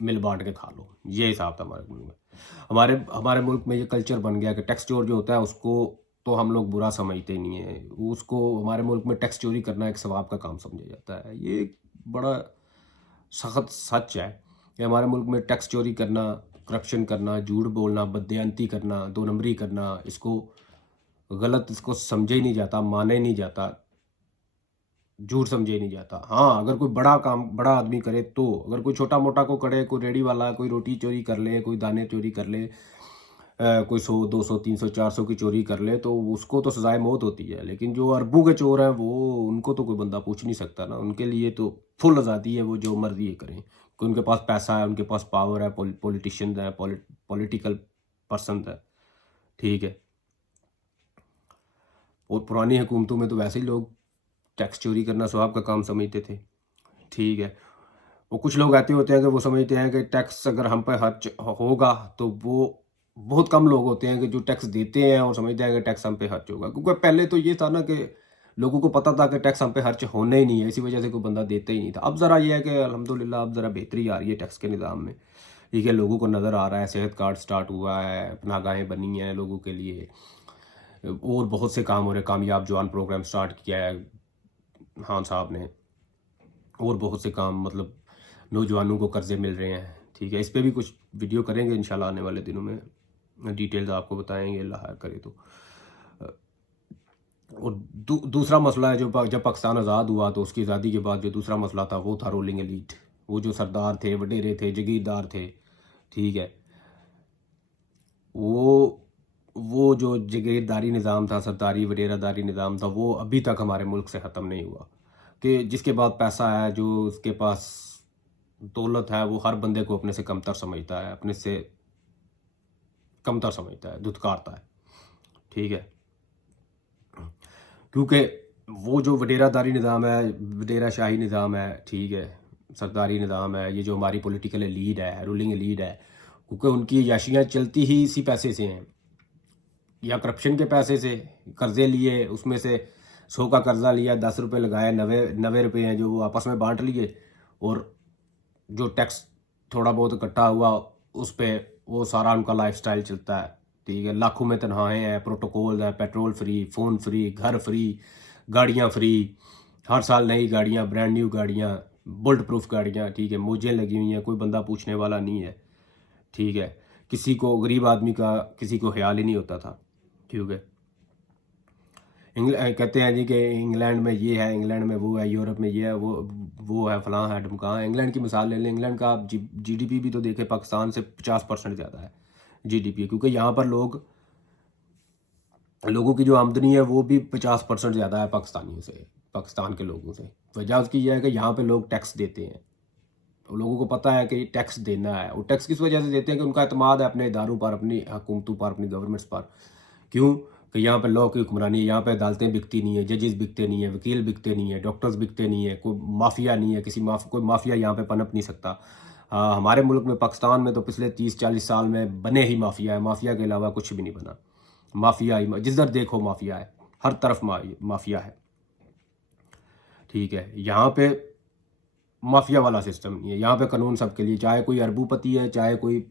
مل بانٹ کے کھا لو، یہ حساب تھا ہمارے ملک میں۔ ہمارے ملک میں یہ کلچر بن گیا کہ ٹیکس چور جو ہوتا ہے اس کو تو ہم لوگ برا سمجھتے ہی نہیں ہیں، اس کو ہمارے ملک میں ٹیکس چوری کرنا ایک ثواب کا کام سمجھا جاتا ہے۔ یہ ایک بڑا سخت سچ ہے کہ ہمارے ملک میں ٹیکس چوری کرنا، کرپشن کرنا، جھوٹ بولنا، بددیانتی کرنا، دو نمبری کرنا، اس کو غلط، اس کو سمجھا ہی نہیں جاتا، مانا ہی نہیں جاتا، جھوٹ سمجھے نہیں جاتا۔ ہاں اگر کوئی بڑا کام بڑا آدمی کرے تو، اگر کوئی چھوٹا موٹا کو کرے، کوئی ریڑی والا کوئی روٹی چوری کر لے، کوئی دانے چوری کر لے، کوئی 100 200 300 400 کی چوری کر لے تو اس کو تو سزائے موت ہوتی ہے، لیکن جو اربوں کے چور ہیں وہ ان کو تو کوئی بندہ پوچھ نہیں سکتا نا، ان کے لیے تو فل آزادی ہے، وہ جو مرضی یہ کریں، کہ ان کے پاس پیسہ ہے، ان کے پاس پاور ہے، پولیٹیشین ہے، پولیٹیکل پرسن ہے، ٹھیک ہے۔ اور پرانی حکومتوں میں تو ویسے ہی لوگ ٹیکس چوری کرنا ثواب کا کام سمجھتے تھے، ٹھیک ہے۔ وہ کچھ لوگ ایسے ہوتے ہیں کہ وہ سمجھتے ہیں کہ ٹیکس اگر ہم پہ خرچ ہوگا تو وہ بہت کم لوگ ہوتے ہیں کہ جو ٹیکس دیتے ہیں اور سمجھتے ہیں کہ ٹیکس ہم پہ خرچ ہوگا، کیونکہ پہلے تو یہ تھا نا کہ لوگوں کو پتہ تھا کہ ٹیکس ہم پہ خرچ ہونا ہی نہیں ہے، اسی وجہ سے کوئی بندہ دیتا ہی نہیں تھا۔ اب ذرا یہ ہے کہ الحمدللہ اب ذرا بہتری آ رہی ہے ٹیکس کے نظام میں، ٹھیک ہے، لوگوں کو نظر آ رہا ہے، صحت کارڈ سٹارٹ ہوا ہے، پناہ گاہیں بنی ہیں لوگوں کے لیے، اور بہت سے کام ہو رہے ہیں، کامیاب جوان پروگرام سٹارٹ کیا ہے خان صاحب نے، اور بہت سے کام، مطلب نوجوانوں کو قرضے مل رہے ہیں، ٹھیک ہے۔ اس پہ بھی کچھ ویڈیو کریں گے انشاءاللہ آنے والے دنوں میں، ڈیٹیلز آپ کو بتائیں گے اللہ کرے تو۔ اور دوسرا مسئلہ ہے جو جب پاکستان آزاد ہوا تو اس کی آزادی کے بعد جو دوسرا مسئلہ تھا وہ تھا رولنگ ایلیٹ، وہ جو سردار تھے، وڈیرے تھے، جگیردار تھے، ٹھیک ہے، وہ جو جگیرداری نظام تھا، سرداری وڈیرہ داری نظام تھا، وہ ابھی تک ہمارے ملک سے ختم نہیں ہوا، کہ جس کے بعد پیسہ ہے، جو اس کے پاس دولت ہے، وہ ہر بندے کو اپنے سے کمتر سمجھتا ہے، اپنے سے کمتر سمجھتا ہے، دھتکارتا ہے، ٹھیک ہے، کیونکہ وہ جو وڈیرہ داری نظام ہے، وڈیرہ شاہی نظام ہے، ٹھیک ہے، سرداری نظام ہے، یہ جو ہماری پولیٹیکل لیڈ ہے، رولنگ لیڈ ہے، کیونکہ ان کی عیاشیاں چلتی ہی اسی پیسے سے ہیں، یا کرپشن کے پیسے سے، قرضے لیے، اس میں سے 100 کا قرضہ لیا، 10 روپے لگائے، 90 روپے ہیں جو وہ آپس میں بانٹ لیے، اور جو ٹیکس تھوڑا بہت اکٹھا ہوا اس پہ وہ سارا ان کا لائف سٹائل چلتا ہے، ٹھیک ہے، لاکھوں میں تنخواہیں ہیں، پروٹوکول ہے، پیٹرول فری، فون فری، گھر فری، گاڑیاں فری، ہر سال نئی گاڑیاں، برانڈ نیو گاڑیاں، بلٹ پروف گاڑیاں، ٹھیک ہے، موجیں لگی ہوئی ہیں، کوئی بندہ پوچھنے والا نہیں ہے، ٹھیک ہے، کسی کو غریب آدمی کا کسی کو خیال ہی نہیں ہوتا تھا، ٹھیک ہے۔ کہتے ہیں جی کہ انگلینڈ میں یہ ہے، انگلینڈ میں وہ ہے، یورپ میں یہ ہے، وہ ہے، فلاں ہے، ڈھمکاں ہے۔ انگلینڈ کی مثال لے لیں، انگلینڈ کا آپ جی ڈی پی بھی تو دیکھیں، پاکستان سے 50% زیادہ ہے جی ڈی پی، کیونکہ یہاں پر لوگوں کی جو آمدنی ہے وہ بھی 50% زیادہ ہے پاکستانیوں سے، پاکستان کے لوگوں سے۔ وجہ اس کی یہ ہے کہ یہاں پہ لوگ ٹیکس دیتے ہیں، لوگوں کو پتہ ہے کہ ٹیکس دینا ہے، اور ٹیکس کس وجہ سے دیتے ہیں کہ ان کا اعتماد ہے اپنے اداروں پر، اپنی حکومتوں پر، اپنی گورنمنٹس پر۔ کیوں کہ یہاں پہ لا کی حکمرانی ہے، یہاں پہ عدالتیں بکتی نہیں ہیں، ججز بکتے نہیں ہیں، وکیل بکتے نہیں ہیں، ڈاکٹرز بکتے نہیں ہیں، کوئی مافیا نہیں ہے، کوئی مافیا یہاں پہ پنپ نہیں سکتا۔ ہمارے ملک میں، پاکستان میں تو پچھلے 30-40 سال میں بنے ہی مافیا ہے، مافیا کے علاوہ کچھ بھی نہیں بنا، مافیا ہی، جدھر دیکھو مافیا ہے، ہر طرف مافیا ہے، ٹھیک ہے۔ یہاں پہ مافیا والا سسٹم نہیں ہے، یہاں پہ قانون سب کے لیے، چاہے کوئی اربو پتی ہے، چاہے کوئی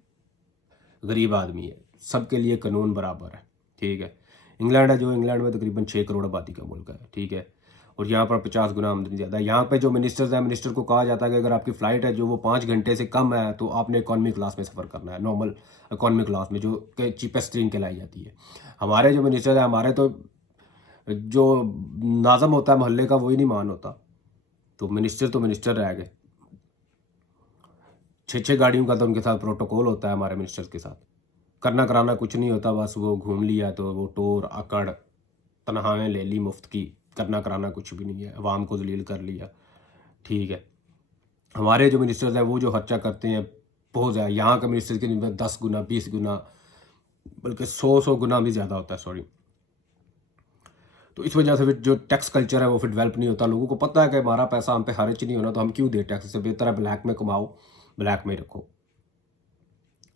غریب آدمی ہے، سب کے لیے قانون برابر ہے، ٹھیک ہے۔ انگلینڈ ہے جو، انگلینڈ میں تقریباً 6 کروڑ آبادی کا ملک ہے، ٹھیک ہے، اور یہاں پر 50 گنا آمدنی زیادہ ہے۔ یہاں پہ جو منسٹرز ہیں، منسٹر کو کہا جاتا ہے کہ اگر آپ کی فلائٹ ہے جو وہ 5 گھنٹے سے کم ہے تو آپ نے اکانومی کلاس میں سفر کرنا ہے، نارمل اکانومی کلاس میں، جو کہ چیپسٹ ٹرین کہلائی جاتی ہے۔ ہمارے جو منسٹر ہیں، ہمارے تو جو ناظم ہوتا ہے محلے کا وہی نہیں مان ہوتا، تو منسٹر رہ گئے، 6 گاڑیوں کا تو ان کے ساتھ پروٹوکول ہوتا ہے ہمارے منسٹر کے ساتھ، کرنا کرانا کچھ نہیں ہوتا، بس وہ گھوم لیا تو وہ ٹور اکڑ تنخواہیں لے لی مفت کی، کرنا کرانا کچھ بھی نہیں ہے، عوام کو ذلیل کر لیا، ٹھیک ہے۔ ہمارے جو منسٹرز ہیں وہ جو خرچہ کرتے ہیں بہت زیادہ، یہاں کا منسٹر کی 10 گنا 20 گنا بلکہ 100 گنا بھی زیادہ ہوتا ہے، سوری۔ تو اس وجہ سے پھر جو ٹیکس کلچر ہے وہ پھر ڈیولپ نہیں ہوتا، لوگوں کو پتہ ہے کہ ہمارا پیسہ ہم پہ خرچ نہیں ہونا تو ہم کیوں دیں ٹیکس، سے بہتر ہے بلیک میں کماؤ، بلیک میں رکھو،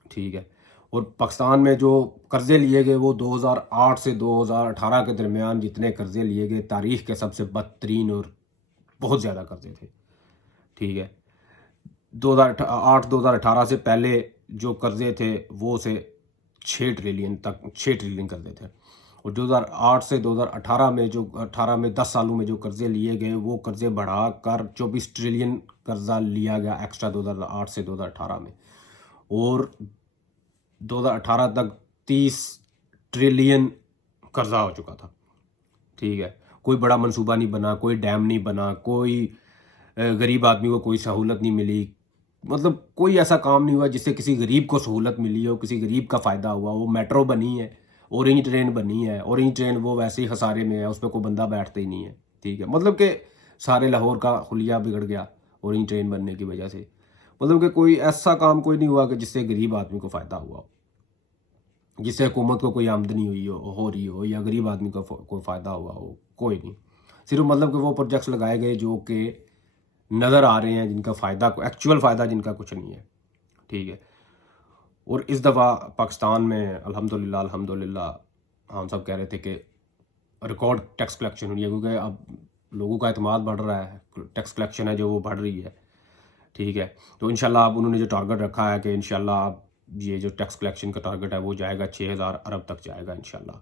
ٹھیک ہے۔ اور پاکستان میں جو قرضے لیے گئے وہ 2008 سے 2018 کے درمیان جتنے قرضے لیے گئے تاریخ کے سب سے بدترین اور بہت زیادہ قرضے تھے، ٹھیک ہے۔ 2008-2018 سے پہلے جو قرضے تھے وہ سے 6 ٹریلین قرضے تھے، اور 2008 سے 2018 میں جو 10 سالوں میں جو قرضے لیے گئے وہ قرضے بڑھا کر 24 ٹریلین قرضہ لیا گیا ایکسٹرا 2008 سے 2018 میں، اور 2018 تک 30 ٹریلین قرضہ ہو چکا تھا. ٹھیک ہے، کوئی بڑا منصوبہ نہیں بنا، کوئی ڈیم نہیں بنا، کوئی غریب آدمی کو کوئی سہولت نہیں ملی، مطلب کوئی ایسا کام نہیں ہوا جس سے کسی غریب کو سہولت ملی ہو، کسی غریب کا فائدہ ہوا. وہ میٹرو بنی ہے، اورنج ٹرین بنی ہے، اورنج ٹرین وہ ویسے ہی خسارے میں ہے، اس پہ کوئی بندہ بیٹھتا ہی نہیں ہے. ٹھیک ہے، مطلب کہ سارے لاہور کا حلیہ بگڑ گیا اورنج ٹرین بننے کی وجہ سے. مطلب کہ کوئی ایسا کام کوئی نہیں ہوا کہ جس سے غریب آدمی کو فائدہ ہوا ہو، جس سے حکومت کو کوئی آمدنی ہو رہی ہو یا غریب آدمی کو کوئی فائدہ ہوا ہو. کوئی نہیں، صرف مطلب کہ وہ پروجیکٹس لگائے گئے جو کہ نظر آ رہے ہیں، جن کا فائدہ ایکچول فائدہ جن کا کچھ نہیں ہے. ٹھیک ہے، اور اس دفعہ پاکستان میں الحمدللہ ہم سب کہہ رہے تھے کہ ریکارڈ ٹیکس کلیکشن ہونی ہے، کیونکہ اب لوگوں کا اعتماد بڑھ رہا ہے، ٹیکس کلیکشن ہے جو وہ بڑھ رہی ہے. ٹھیک ہے، تو انشاءاللہ اب انہوں نے جو ٹارگٹ رکھا ہے کہ انشاءاللہ اب یہ جو ٹیکس کلیکشن کا ٹارگٹ ہے وہ جائے گا 6,000 ارب تک جائے گا انشاءاللہ.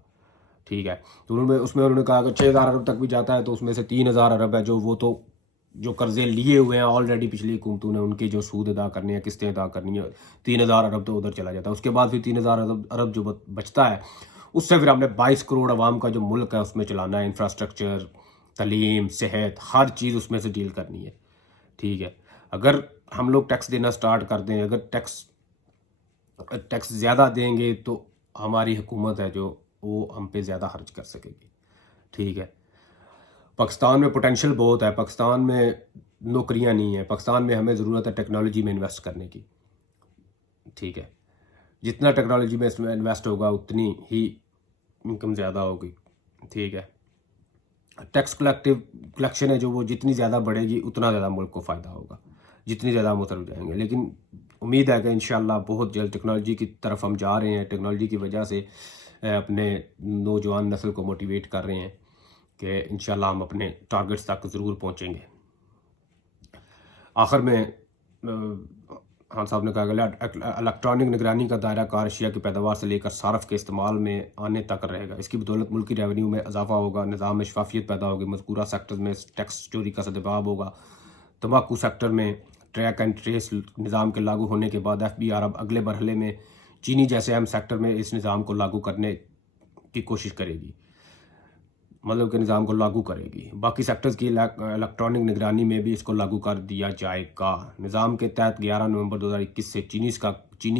ٹھیک ہے، تو انہوں نے کہا کہ 6,000 ارب تک بھی جاتا ہے تو اس میں سے 3,000 ارب ہے جو وہ تو جو قرضے لیے ہوئے ہیں آلریڈی پچھلی حکومتوں نے، ان کی جو سود ادا کرنی ہے، قسطیں ادا کرنی ہے، 3,000 ارب تو ادھر چلا جاتا ہے. اس کے بعد پھر 3,000 ارب جو بچتا ہے اس سے پھر ہم نے 22 کروڑ عوام کا جو ملک ہے اس میں چلانا ہے، انفراسٹرکچر، تعلیم، صحت، ہر چیز اس میں سے ڈیل کرنی ہے. ٹھیک ہے، اگر ہم لوگ ٹیکس دینا سٹارٹ کر دیں، اگر ٹیکس زیادہ دیں گے تو ہماری حکومت ہے جو وہ ہم پہ زیادہ خرچ کر سکے گی. ٹھیک ہے، پاکستان میں پوٹینشیل بہت ہے، پاکستان میں نوکریاں نہیں ہیں، پاکستان میں ہمیں ضرورت ہے ٹیکنالوجی میں انویسٹ کرنے کی. ٹھیک ہے، جتنا ٹیکنالوجی میں اس میں انویسٹ ہوگا اتنی ہی انکم زیادہ ہوگی. ٹھیک ہے، ٹیکس کلیکشن ہے جو وہ جتنی زیادہ بڑھے گی اتنا زیادہ ملک کو فائدہ ہوگا، جتنی زیادہ ہم اتر جائیں گے. لیکن امید ہے کہ انشاءاللہ بہت جلد ٹیکنالوجی کی طرف ہم جا رہے ہیں، ٹیکنالوجی کی وجہ سے اپنے نوجوان نسل کو موٹیویٹ کر رہے ہیں کہ انشاءاللہ ہم اپنے ٹارگٹس تک ضرور پہنچیں گے. آخر میں خان صاحب نے کہا کہ الیکٹرانک نگرانی کا دائرہ کار اشیاء کی پیداوار سے لے کر صارف کے استعمال میں آنے تک رہے گا. اس کی بدولت ملکی ریونیو میں اضافہ ہوگا، نظام میں شفافیت پیدا ہوگی، مذکورہ سیکٹرز میں ٹیکس چوری کا سدباب ہوگا. تمباکو سیکٹر میں ٹریک اینڈ ٹریس نظام کے لاگو ہونے کے بعد FBR اب اگلے مرحلے میں چینی جیسے اہم سیکٹر میں اس نظام کو لاگو کرنے کی کوشش کرے گی، مطلب کہ نظام کو لاگو کرے گی. باقی سیکٹرز کی الیکٹرانک نگرانی میں بھی اس کو لاگو کر دیا جائے گا. نظام کے تحت 11 نومبر 2021 سے چینی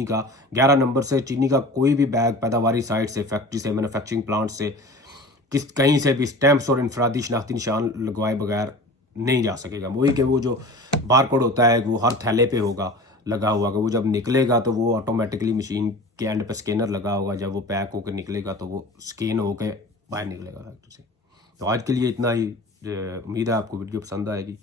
کا 11 نومبر سے چینی کا کوئی بھی بیگ پیداواری سائٹ سے، فیکٹری سے، مینوفیکچرنگ پلانٹ سے، کہیں سے بھی سٹیمپس اور انفرادی شناختی نشان لگوائے بغیر نہیں جا سکے گا. وہی کہ وہ جو بار کوڈ ہوتا ہے وہ ہر تھیلے پہ ہوگا لگا ہوا، کہ وہ جب نکلے گا تو وہ آٹومیٹکلی مشین کے اینڈ پہ اسکینر لگا ہوگا، جب وہ پیک ہو کے نکلے گا تو وہ اسکین ہو کے باہر نکلے گا فیکٹری سے. تو آج کے لیے اتنا ہی. امید ہے آپ کو ویڈیو پسند آئے گی.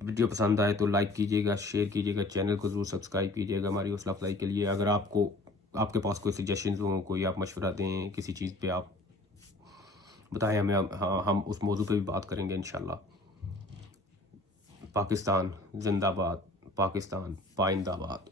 ویڈیو پسند آئے تو لائک کیجیے گا، شیئر کیجیے گا، چینل کو ضرور سبسکرائب کیجیے گا ہماری حوصلہ افزائی کے لیے. اگر آپ کے پاس کوئی سجیشنز ہوں، کوئی آپ مشورہ دیں کسی چیز پہ، آپ بتائیں ہمیں، ہم اس موضوع پہ بھی بات کریں گے انشاءاللہ. پاکستان زندہ باد، پاکستان پائندہ باد.